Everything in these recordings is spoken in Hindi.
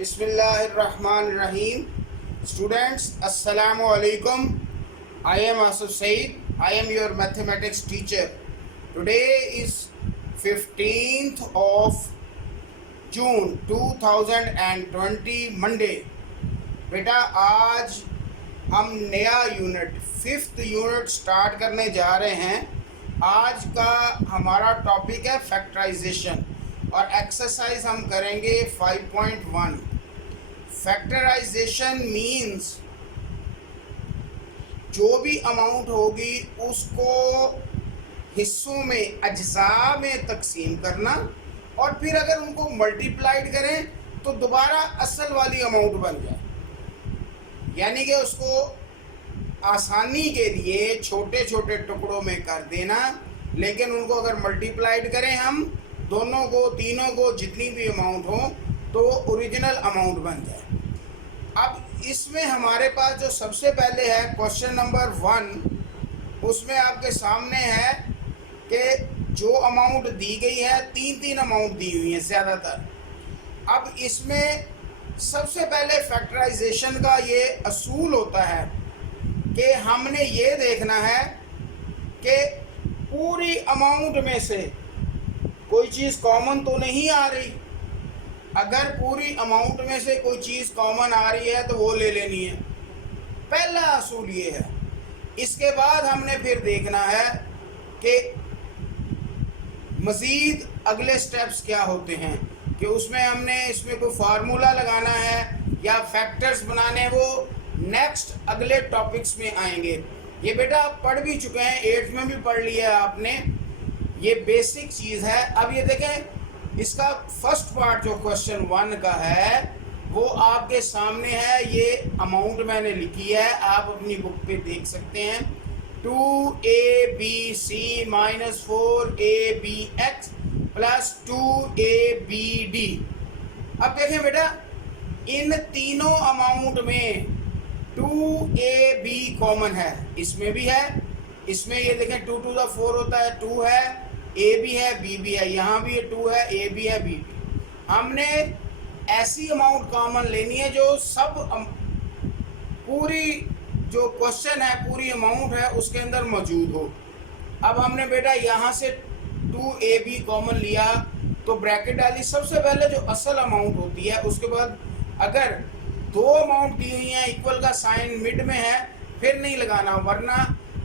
Bismillahirrahmanirrahim. Students, Assalamu alaikum. I am Asif Said. I am your mathematics teacher. Today is 15th of June 2020 Monday. बेटा आज हम नया यूनिट 5th यूनिट स्टार्ट करने जा रहे हैं। आज का हमारा टॉपिक है फैक्टराइजेशन और एक्सरसाइज हम करेंगे 5.1। फैक्टराइजेशन मीन्स जो भी अमाउंट होगी उसको हिस्सों में अज्जा में तकसीम करना और फिर अगर उनको मल्टीप्लाइड करें तो दोबारा असल वाली अमाउंट बन जाए। यानी कि उसको आसानी के लिए छोटे छोटे टुकड़ों में कर देना, लेकिन उनको अगर मल्टीप्लाइड करें हम दोनों को तीनों को जितनी भी अमाउंट हो तो ओरिजिनल अमाउंट बन जाए। अब इसमें हमारे पास जो सबसे पहले है क्वेश्चन नंबर 1, उसमें आपके सामने है कि जो अमाउंट दी गई है तीन अमाउंट दी हुई है ज़्यादातर। अब इसमें सबसे पहले फैक्टराइजेशन का ये असूल होता है कि हमने ये देखना है कि पूरी अमाउंट में से कोई चीज़ कॉमन तो नहीं आ रही। अगर पूरी अमाउंट में से कोई चीज़ कॉमन आ रही है तो वो ले लेनी है। पहला असूल ये है। इसके बाद हमने फिर देखना है कि मज़ीद अगले स्टेप्स क्या होते हैं कि उसमें हमने इसमें कोई फार्मूला लगाना है या फैक्टर्स बनाने, वो नेक्स्ट अगले टॉपिक्स में आएंगे। ये बेटा आप पढ़ भी चुके हैं, 8th में भी पढ़ लिया है आपने, ये बेसिक चीज़ है। अब ये देखें, इसका फर्स्ट पार्ट जो क्वेश्चन 1 का है वो आपके सामने है। ये अमाउंट मैंने लिखी है, आप अपनी बुक पे देख सकते हैं। 2abc - 4abx + 2abd। अब देखें बेटा, इन तीनों अमाउंट में 2ab कॉमन है, इसमें भी है, इसमें ये देखें 2 to the 4 होता है, 2 है, a भी है, b भी है, यहाँ भी 2 है, a भी है, b भी। हमने ऐसी अमाउंट कॉमन लेनी है जो सब पूरी जो क्वेश्चन है पूरी अमाउंट है उसके अंदर मौजूद हो। अब हमने बेटा यहाँ से 2ab कॉमन लिया तो ब्रैकेट डाली। सबसे पहले जो असल अमाउंट होती है, उसके बाद अगर दो अमाउंट दी हुई हैं, इक्वल का साइन मिड में है, फिर नहीं लगाना, वरना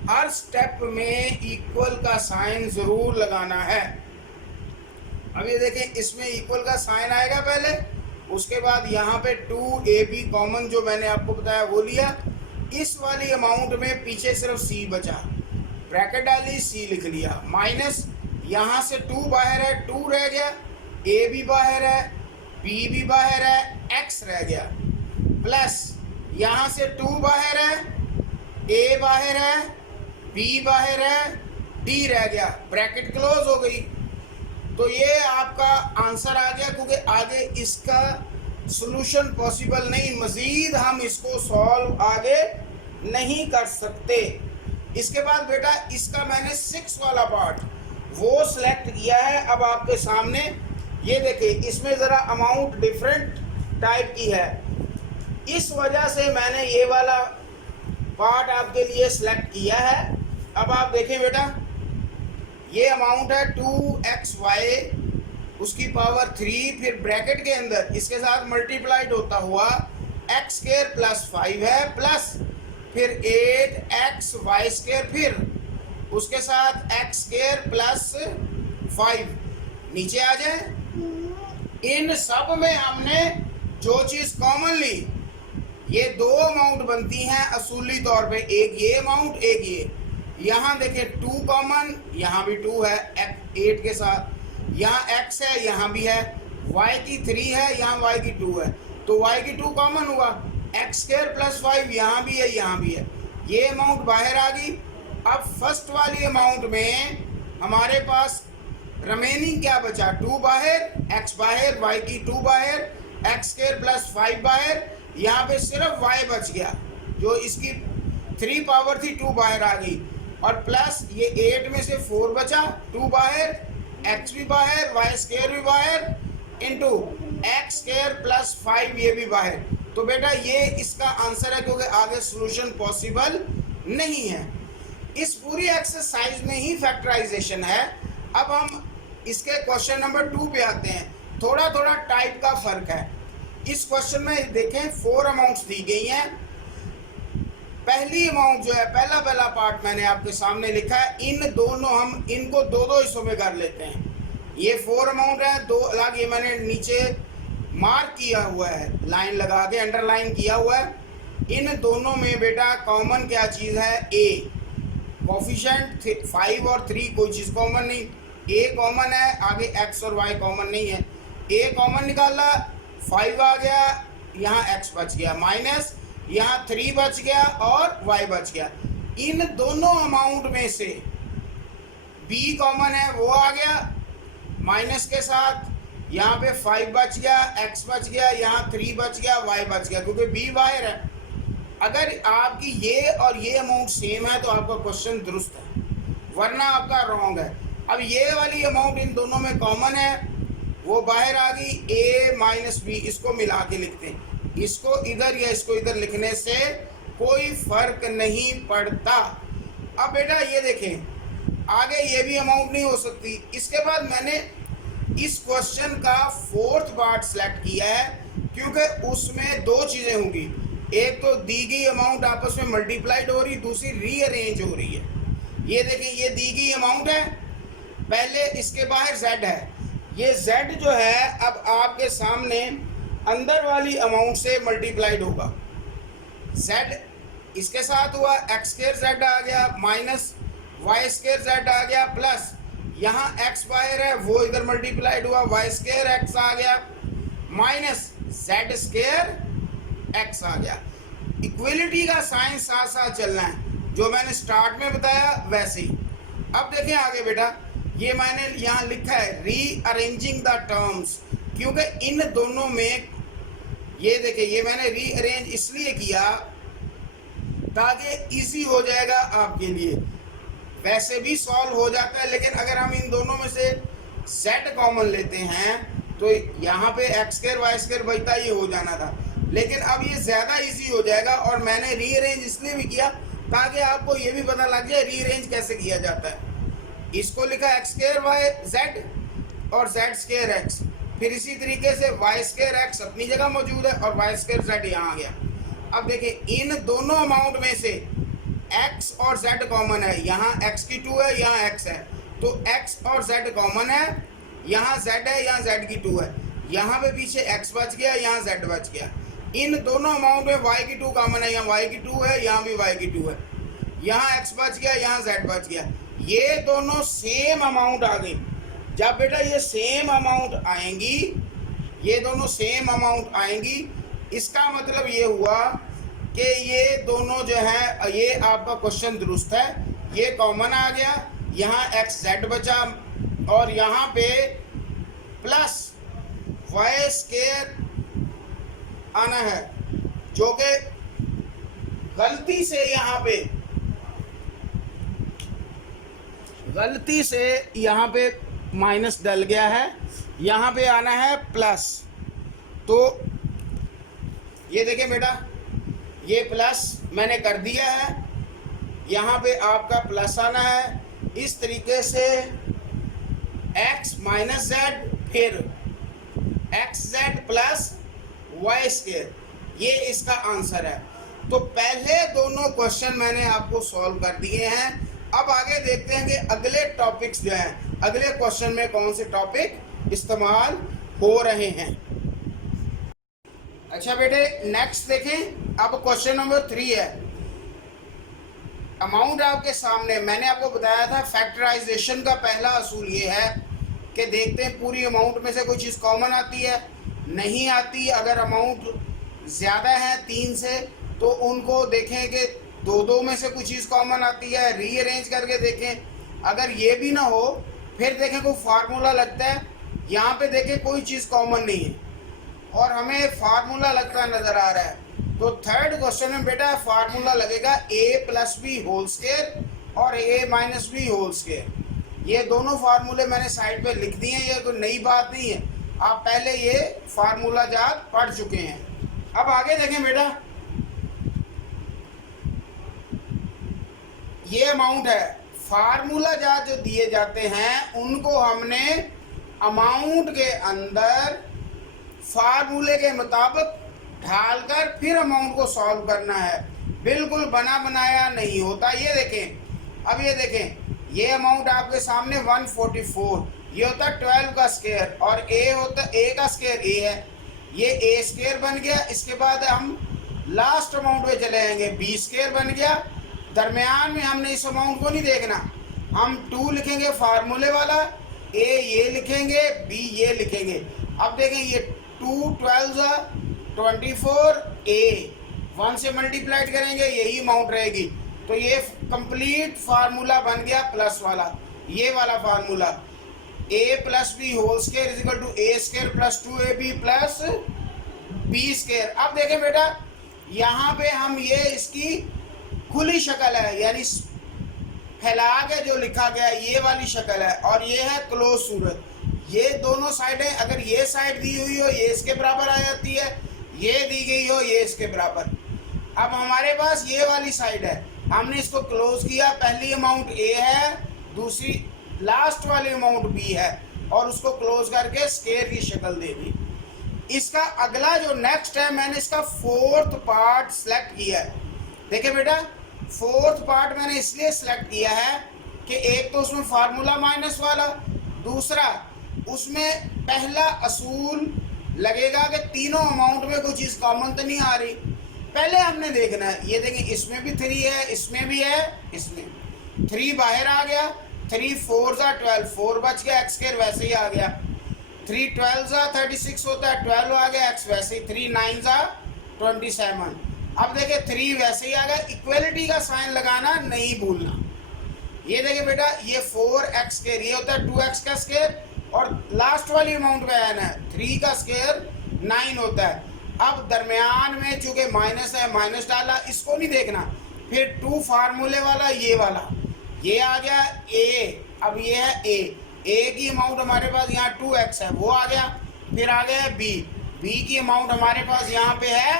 हर स्टेप में इक्वल का साइन ज़रूर लगाना है। अब ये देखें, इसमें इक्वल का साइन आएगा पहले, उसके बाद यहाँ पे 2ab कॉमन जो मैंने आपको बताया वो लिया। इस वाली अमाउंट में पीछे सिर्फ c बचा, ब्रैकेट डाली, c लिख लिया, माइनस यहाँ से 2 बाहर है, 2 रह गया, a भी बाहर है, b भी बाहर है, x रह गया, प्लस यहाँ से 2 बाहर है, a बाहर है, b बाहर है, d रह गया, ब्रैकेट क्लोज हो गई। तो ये आपका आंसर आ गया, क्योंकि आगे इसका सॉल्यूशन पॉसिबल नहीं, मज़ीद हम इसको सॉल्व आगे नहीं कर सकते। इसके बाद बेटा इसका मैंने 6 वाला पार्ट वो सिलेक्ट किया है। अब आपके सामने ये देखिए, इसमें ज़रा अमाउंट डिफरेंट टाइप की है, इस वजह से मैंने ये वाला पार्ट आपके लिए सिलेक्ट किया है। अब आप देखें बेटा, ये अमाउंट है 2xy उसकी पावर 3, फिर ब्रैकेट के अंदर इसके साथ मल्टीप्लाइड होता हुआ x² + 5 है, प्लस फिर 8xy², फिर उसके साथ x² + 5। नीचे आ जाए, इन सब में हमने जो चीज़ कॉमन ली, ये 2 अमाउंट बनती हैं असूली तौर पे, एक ये अमाउंट, एक ये। यहाँ देखें 2 कॉमन, यहाँ भी 2 है 8 के साथ, यहाँ x है, यहाँ भी है, y की 3 है, यहाँ y की 2 है, तो y की 2 कॉमन हुआ, x² + 5 यहाँ भी है, यहाँ भी है, ये अमाउंट बाहर आ गई। अब फर्स्ट वाली अमाउंट में हमारे पास रिमेनिंग क्या बचा, 2 बाहर, x बाहर, y की 2 बाहर, x² + 5 बाहर, यहाँ पे सिर्फ y बच गया, जो इसकी 3 पावर थी, 2 बाहर आ गई, और प्लस ये 8 में से 4 बचा, 2 बाहर, x भी बाहर, y² भी बाहर, इंटू एक्स स्क्वायर प्लस 5 ये भी बाहर। तो बेटा ये इसका आंसर है, क्योंकि आगे सॉल्यूशन पॉसिबल नहीं है। इस पूरी एक्सरसाइज में ही फैक्टराइजेशन है। अब हम इसके क्वेश्चन नंबर 2 पे आते हैं। थोड़ा थोड़ा टाइप का फर्क है। इस क्वेश्चन में देखें 4 अमाउंट्स दी गई हैं। पहली अमाउंट जो है, पहला पार्ट मैंने आपके सामने लिखा है। इन दोनों हम इनको दो दो हिस्सों में कर लेते हैं। ये 4 अमाउंट है, दो अलग, ये मैंने नीचे मार्क किया हुआ है, लाइन लगा के अंडरलाइन किया हुआ है। इन दोनों में बेटा कॉमन क्या चीज़ है? ए। कोफिशिएंट 5 और 3 कोई चीज़ कॉमन नहीं, ए कॉमन है, आगे एक्स और वाई कॉमन नहीं है। ए कॉमन निकाला, 5 आ गया, यहाँ एक्स बच गया, माइनस यहाँ 3 बच गया और वाई बच गया। इन दोनों अमाउंट में से बी कॉमन है, वो आ गया माइनस के साथ, यहाँ पे 5 बच गया, x बच गया, यहाँ 3 बच गया, y बच गया, क्योंकि b बाहर है। अगर आपकी ये और ये अमाउंट सेम है तो आपका क्वेश्चन दुरुस्त है, वरना आपका रॉन्ग है। अब ये वाली अमाउंट इन दोनों में कॉमन है, वो बाहर आ गई, a माइनस बी, इसको मिला के लिखते हैं। इसको इधर या इसको इधर लिखने से कोई फर्क नहीं पड़ता। अब बेटा ये देखें, आगे ये भी अमाउंट नहीं हो सकती। इसके बाद मैंने इस क्वेश्चन का 4th पार्ट सेलेक्ट किया है, क्योंकि उसमें दो चीज़ें होंगी। एक तो दी गई अमाउंट आपस में मल्टीप्लाइड हो रही, दूसरी रीअरेंज हो रही है। ये देखिए, ये दी गई अमाउंट है, पहले इसके बाहर z है। ये z जो है अब आपके सामने अंदर वाली अमाउंट से मल्टीप्लाइड होगा। z इसके साथ हुआ, एक्स स्क्वायर z आ गया, माइनस वाई स्क्वायर z आ गया, प्लस यहाँ x बाहर है, वो इधर मल्टीप्लाइड हुआ, वाई स्क्वायर x आ गया, माइनस z स्क्वायर x आ गया। इक्वलिटी का साइन साथ साथ चलना है, जो मैंने स्टार्ट में बताया वैसे ही। अब देखें आगे बेटा, ये मैंने यहाँ लिखा है रीअरेंजिंग द टर्म्स, क्योंकि इन दोनों में ये देखिए, ये मैंने रीअरेंज इसलिए किया ताकि इजी हो जाएगा आपके लिए। वैसे भी सॉल्व हो जाता है, लेकिन अगर हम इन दोनों में से z कॉमन लेते हैं तो यहाँ पे एक्स स्क्वायर वाई स्क्वायर बचता, ये हो जाना था। लेकिन अब ये ज़्यादा इजी हो जाएगा, और मैंने रीअरेंज इसलिए भी किया ताकि आपको ये भी पता लग जाए रीअरेंज कैसे किया जाता है। इसको लिखा एक्स स्क्वायर वाई z और z स्क्वायर x, फिर इसी तरीके से वाई स्क्वायर x अपनी जगह मौजूद है और वाई स्क्वायर z यहाँ आ गया। अब देखिए, इन दोनों अमाउंट में से x और z कॉमन है, यहाँ x की 2 है, यहाँ x है, तो x और z कॉमन है, यहाँ z है, यहाँ z की 2 है, यहाँ पे पीछे x बच गया, यहाँ z बच गया। इन दोनों अमाउंट में y की 2 कॉमन है, यहाँ y की 2 है, यहाँ भी y की 2 है, यहाँ x बच गया, यहाँ z बच गया। ये दोनों सेम अमाउंट आ गई। जब बेटा ये सेम अमाउंट आएंगी, ये दोनों सेम अमाउंट आएंगी, इसका मतलब ये हुआ कि ये दोनों जो है, ये आपका क्वेश्चन दुरुस्त है। ये कॉमन आ गया, यहाँ एक्स जेड बचा, और यहाँ पे प्लस वाई स्क्वायर आना है, जो कि गलती से यहाँ पे माइनस डल गया है, यहाँ पे आना है प्लस। तो ये देखें बेटा, ये प्लस मैंने कर दिया है, यहाँ पे आपका प्लस आना है। इस तरीके से x माइनस जेड, फिर X Z plus Y square, ये इसका आंसर है। तो पहले दोनों क्वेश्चन मैंने आपको सॉल्व कर दिए हैं। अब आगे देखते हैं कि अगले टॉपिक्स जो हैं, अगले क्वेश्चन में कौन से टॉपिक इस्तेमाल हो रहे हैं। अच्छा बेटे, नेक्स्ट देखें। अब क्वेश्चन नंबर 3 है। अमाउंट आपके सामने, मैंने आपको बताया था फैक्टराइजेशन का पहला असूल ये है कि देखते हैं पूरी अमाउंट में से कोई चीज़ कॉमन आती है, नहीं आती। अगर अमाउंट ज़्यादा है 3 से, तो उनको देखें कि 2 में से कोई चीज़ कॉमन आती है, रीअरेंज करके देखें। अगर ये भी ना हो, फिर देखें कोई फार्मूला लगता है, यहाँ पे देखें कोई चीज़ कॉमन नहीं है और हमें फार्मूला लगता नज़र आ रहा है। तो थर्ड क्वेश्चन में बेटा फार्मूला लगेगा a plus B whole square और a minus B whole square. ये दोनों फार्मूले मैंने साइड पे लिख दिए हैं, ये कोई नई बात नहीं है। आप पहले ये फार्मूला जात पढ़ चुके हैं। अब आगे देखें बेटा, ये अमाउंट है। फार्मूला जात जो दिए जाते हैं उनको हमने अमाउंट के अंदर फार्मूले के मुताबिक ढालकर फिर अमाउंट को सॉल्व करना है, बिल्कुल बना बनाया नहीं होता। ये देखें, अब ये देखें, ये अमाउंट आपके सामने 144, ये होता है 12 का स्क्वायर और ए होता है ए का स्क्वायर ए है, ये ए स्क्वायर बन गया। इसके बाद हम लास्ट अमाउंट में चले जाएंगे, बी स्क्वायर बन गया। दरमियान में हमने इस अमाउंट को नहीं देखना, हम 2 लिखेंगे फार्मूले वाला, ए ये लिखेंगे, बी ये लिखेंगे। अब देखें ये 2 12 24, ए 1 से मल्टीप्लाइड करेंगे, यही अमाउंट रहेगी। तो ये कंप्लीट फार्मूला बन गया प्लस वाला, ये वाला formula, A plus B whole square is equal to A square plus 2ab plus B square. अब देखें बेटा, यहाँ पे हम ये इसकी खुली शक्ल है, यानी फैला के जो लिखा गया ये वाली शक्ल है, और ये है क्लोज सूरत। ये दोनों साइडें, अगर ये साइड दी हुई हो ये इसके बराबर आ जाती है, ये दी गई हो ये इसके बराबर। अब हमारे पास ये वाली साइड है, हमने इसको क्लोज किया, पहली अमाउंट ए है, दूसरी लास्ट वाली अमाउंट बी है, और उसको क्लोज करके स्क्वायर की शक्ल दे दी। इसका अगला जो नेक्स्ट है, मैंने इसका 4th पार्ट सेलेक्ट किया है। देखिए बेटा, 4th पार्ट मैंने इसलिए सेलेक्ट किया है कि एक तो उसमें फार्मूला माइनस वाला, दूसरा उसमें पहला असूल लगेगा कि तीनों अमाउंट में कोई चीज़ कॉमन तो नहीं आ रही। पहले हमने देखना है, ये देखें इसमें भी 3 है, इसमें भी है, इसमें 3 बाहर आ गया, 3 4 12, 4 बच गया, एक्स स्क्वायर वैसे ही आ गया। 3 12 36 होता है, 12 आ गया, एक्स वैसे ही, 3 9 27। अब देखिए 3 वैसे ही आ गया। इक्वलिटी का साइन लगाना नहीं भूलना। ये देखिए बेटा, ये 4x स्क्वायर, ये होता है 2x का स्क्वायर, और लास्ट वाली अमाउंट में आना है 3 का स्क्वायर 9 होता है। अब दरमियान में चूंकि माइनस है, माइनस डाला, इसको नहीं देखना। फिर 2 फार्मूले वाला, ये वाला, ये आ गया a, अब ये है a की अमाउंट हमारे पास यहाँ 2x है, वो आ गया। फिर आ गया b की अमाउंट हमारे पास यहाँ पे है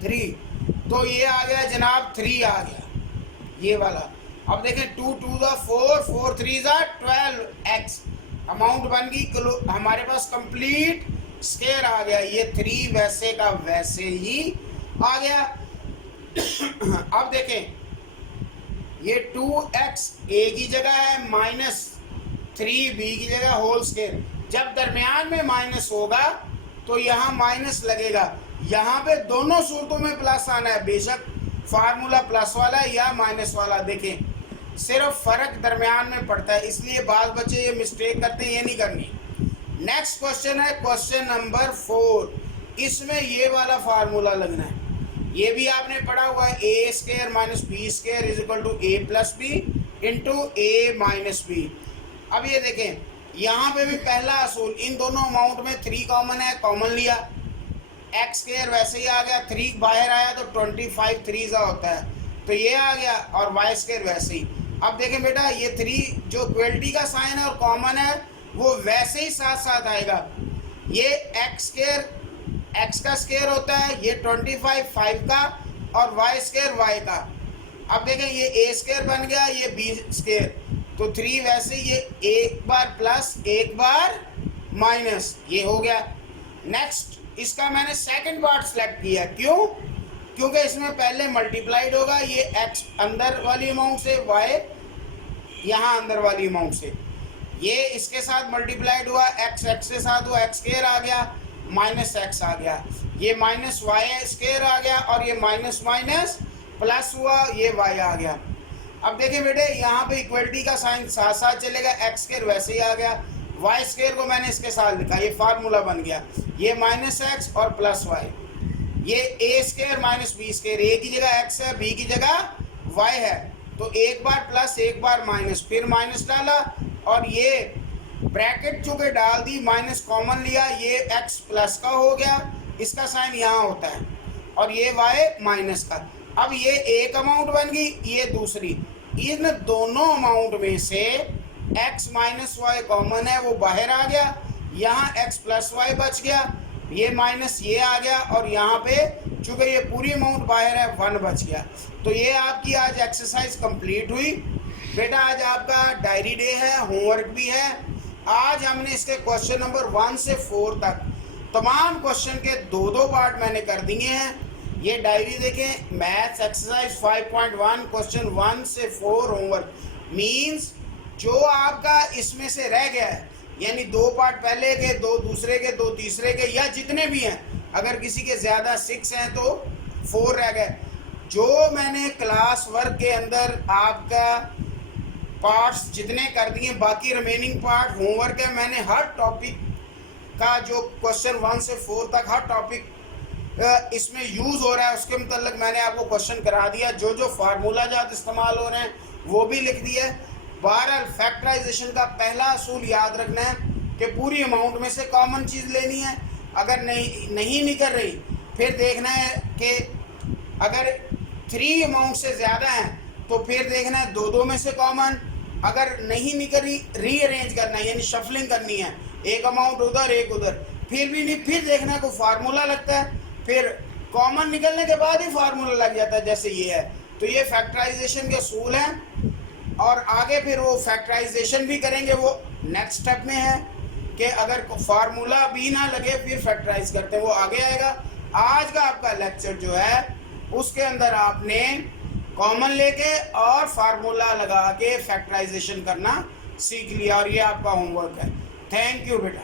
3, तो ये आ गया जनाब 3 आ गया, ये वाला। अब देखें 2 2 4, 4 3 12x अमाउंट बन गई, हमारे पास कंप्लीट स्क्वायर आ गया। ये 3 वैसे का वैसे ही आ गया। अब देखें ये 2x a की जगह है, माइनस 3b की जगह होल स्क्वायर। जब दरमियान में माइनस होगा तो यहाँ माइनस लगेगा। यहाँ पे दोनों सूरतों में प्लस आना है, बेशक फार्मूला प्लस वाला या माइनस वाला। देखें सिर्फ फर्क दरमियान में पड़ता है, इसलिए बाल बच्चे ये मिस्टेक करते हैं, ये नहीं करनी। नेक्स्ट क्वेश्चन है क्वेश्चन नंबर 4। इसमें ये वाला फार्मूला लगना है, ये भी आपने पढ़ा हुआ है, a square minus b square is equal to a plus b into a minus b. अब ये देखें, यहाँ पे भी पहला असूल, इन दोनों अमाउंट में 3 कॉमन है, कॉमन लिया, एक्स स्क्वायर वैसे ही आ गया, 3 बाहर आया तो 25 3 होता है, तो ये आ गया, और वाई स्क्वायर वैसे ही। अब देखें बेटा, ये 3 जो इक्वलिटी का साइन है और कॉमन है वो वैसे ही साथ साथ आएगा। ये एक्स स्क्वायर एक्स का स्क्वायर होता है, ये 25 5 का, और वाई स्क्वायर वाई का। अब देखें ये ए स्क्वायर बन गया, ये बी स्क्वायर, तो 3 वैसे ये एक बार प्लस एक बार माइनस, ये हो गया। नेक्स्ट इसका मैंने सेकंड पार्ट सेलेक्ट किया, क्यों? क्योंकि इसमें पहले मल्टीप्लाइड होगा, ये x अंदर वाली अमाउंट से, y यहाँ अंदर वाली अमाउंट से, ये इसके साथ मल्टीप्लाइड हुआ, x के साथ हुआ, x स्क्वायर आ गया, माइनस x आ गया, ये माइनस y स्क्वायर आ गया, और ये माइनस माइनस प्लस हुआ, ये y आ गया। अब देखिए बेटे, यहाँ पे इक्वलिटी का साइन साथ साथ चलेगा, x स्क्वायर वैसे ही आ गया, वाई स्क्वायर को मैंने इसके साथ लिखा, ये फार्मूला बन गया, ये माइनस एक्स और प्लस वाई। ये ए स्क्वायर माइनस बी स्क्वायर, ए की जगह एक्स है, बी की जगह वाई है, तो एक बार प्लस एक बार माइनस, फिर माइनस डाला, और ये ब्रैकेट चूँकि डाल दी, माइनस कॉमन लिया, ये एक्स प्लस का हो गया, इसका साइन यहाँ होता है, और ये वाई माइनस का। अब ये एक अमाउंट बन गई, ये दूसरी, इन दोनों अमाउंट में से x माइनस वाई कॉमन है, वो बाहर आ गया, यहाँ x प्लस वाई बच गया, ये माइनस ये आ गया, और यहाँ पे चूंकि ये पूरी अमाउंट बाहर है 1 बच गया। तो ये आपकी आज एक्सरसाइज कंप्लीट हुई। बेटा आज आपका डायरी डे है, होमवर्क भी है। आज हमने इसके क्वेश्चन नंबर 1 से 4 तक तमाम क्वेश्चन के 2-2 पार्ट मैंने कर दिए हैं। ये डायरी देखें, मैथ्स एक्सरसाइज 5.1 क्वेश्चन 1 से 4 होमवर्क मीन्स जो आपका इसमें से रह गया है, यानी 2 पार्ट पहले के, 2 दूसरे के, 2 तीसरे के, या जितने भी हैं, अगर किसी के ज़्यादा 6 हैं तो 4 रह गए। जो मैंने क्लास वर्क के अंदर आपका पार्ट्स जितने कर दिए, बाकी रिमेनिंग पार्ट होमवर्क है। मैंने हर टॉपिक का जो क्वेश्चन 1 से 4 तक हर टॉपिक इसमें यूज़ हो रहा है उसके मतलब मैंने आपको क्वेश्चन करा दिया। जो जो फार्मूला जात इस्तेमाल हो रहे हैं वो भी लिख दिया है। बहरहाल फैक्टराइजेशन का पहला असूल याद रखना है कि पूरी अमाउंट में से कॉमन चीज़ लेनी है। अगर नहीं निकल रही फिर देखना है कि अगर 3 अमाउंट से ज़्यादा हैं तो फिर देखना है 2-2 में से कॉमन। अगर नहीं निकल रही रीअरेंज करना है, यानी शफलिंग करनी है, एक अमाउंट उधर एक उधर, फिर भी नहीं, फिर देखना है कोई फार्मूला लगता है, फिर कॉमन निकलने के बाद ही फार्मूला लग जाता है, जैसे ये है। तो ये फैक्टराइजेशन के असूल हैं और आगे फिर वो फैक्टराइजेशन भी करेंगे, वो नेक्स्ट स्टेप में है कि अगर फार्मूला भी ना लगे फिर फैक्टराइज करते हैं, वो आगे आएगा। आज का आपका लेक्चर जो है उसके अंदर आपने कॉमन लेके और फार्मूला लगा के फैक्टराइजेशन करना सीख लिया और ये आपका होमवर्क है। थैंक यू बेटा।